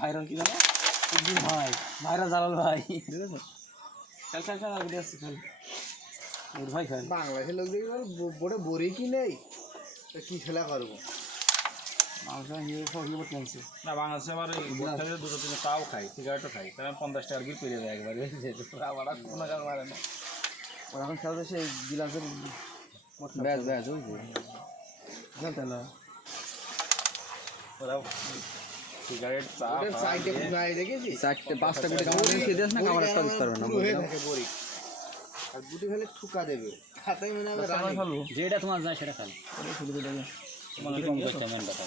viral কি জানো ভাই ভাইরাল জালাল ভাই ঠিক আছে খেল খেল খেল আগে আসছে খেল ওর ভাই খেল বাংলাদেশের লোক দেখি বড় বড়ি কি নেই কি খেলা করবো না বাংলাদেশে আবার দুটো তিনটে তাও খাই সিগারেটও খাই তাহলে 50 টাকার বিল পেরিয়ে দেয় একবারে আবার কোনো কাজ মারে না ওরা এখন খেলতে সেই গিলাসের ব্যাস ব্যাস খেলতে না ওরা সিগারেট চা সাইডে নাই দেখেছি 4-5টা গুটি কামড় দিয়ে খেয়ে দিস না কামড় একটা দিতে পারবে না বড়ি আর গুটি খেলে ঠুকা দেবে খাতায় মনে হবে রানি যেটা তোমার যায় সেটা খাল শুধু দুটোকে তোমাকে কম করতে মেন কথা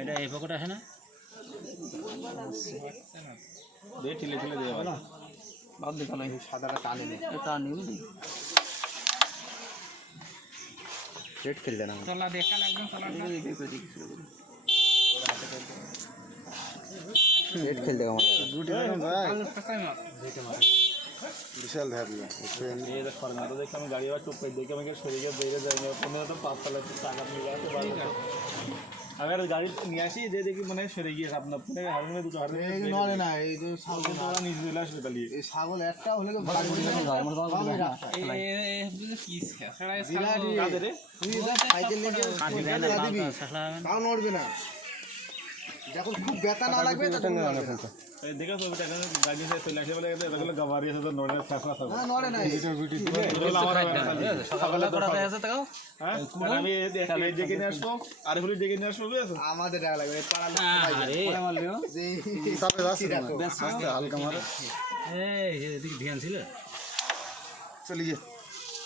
এটা এই পকেট আছে না দে ঠিলে ঠিলে দে ভালো বাদ দেখা নাই সাদাটা টানে নে টানি রেড খেলতে না চলা দেখা লাগবে চলা রেড খেলতে আমাদের গুটি বিশাল ধার না এই দেখ ফরমাটো দেখে আমি গাড়ি আবার চুপ করে দেখে আমাকে সরে গিয়ে বেরিয়ে যাই না 15 তো 5 তলা টাকা নিয়ে আসতে পারবো আমি আর গাড়ি নিয়ে আসি যে দেখি মানে সরে গিয়ে আপনার হারুনে দুটো হারুনে নড়ে না এই যে ছাগল ওরা নিজে চলে আসবে তাহলে এই ছাগল একটা হলে তো তাও নড়বে না যখন খুব ব্যথা না লাগবে তখন দেখো ছবিটা গাড়ি এসে চলে আসে বলে এগুলো গাবারি আছে তো নড়ে ফেসলা সব না নড়ে না সকালে করা হয়ে আছে তাও হ্যাঁ আমি এই দেখে নিয়ে আসবো আর গুলি দেখে নিয়ে আসবো বুঝেছো আমাদের টাকা লাগবে পাড়া আরে পরে মারলিও যে তবে আস্তে হালকা মারো এই এদিকে ধ্যান ছিল চলে গিয়ে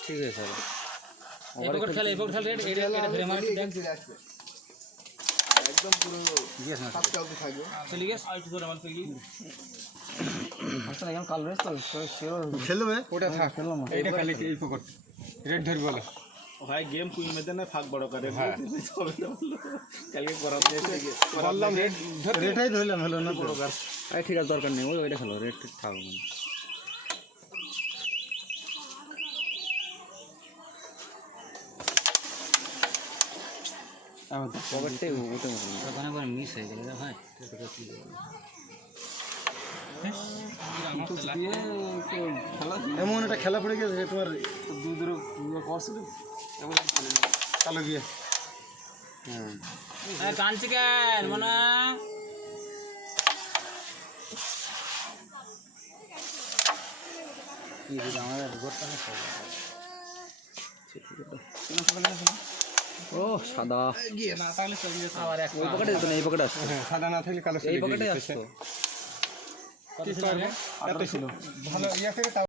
ঠিক আছে স্যার এই পকেট খেলে এটা ধরে মার দেন চলে আসবে একদম পুরো জিজ্ঞেস না সব চাউতে থাকবে চলে গেছে আর একটু ধরে আমার ফেলি আসলে এখন কাল রেস তো শিওর খেলবে ওটা থাক খেললাম এইটা খালি এই পকেট রেড ধরি বলে ভাই গেম কুইন মেতে না ফাঁক বড় করে কালকে করাতে এসে বললাম রেডটাই ধরলাম হলো না বড় গাছ এই ঠিক আছে দরকার নেই ওইটা খেলো রেড থাক পকেটটাই ওটা ওখানে করে মিস হয়ে গেল ভাই এমন একটা খেলা পড়ে গেছে তোমার দুধের করছিল কালো গিয়ে হ্যাঁ কানছি কেন মনে ও সাদা গিয়ে না তাহলে আবার এক ওই পকেটে দিত না এই পকেটে আসতো সাদা না থাকলে কালো এই পকেটে আসতো এত ছিল ভালো ইয়া থেকে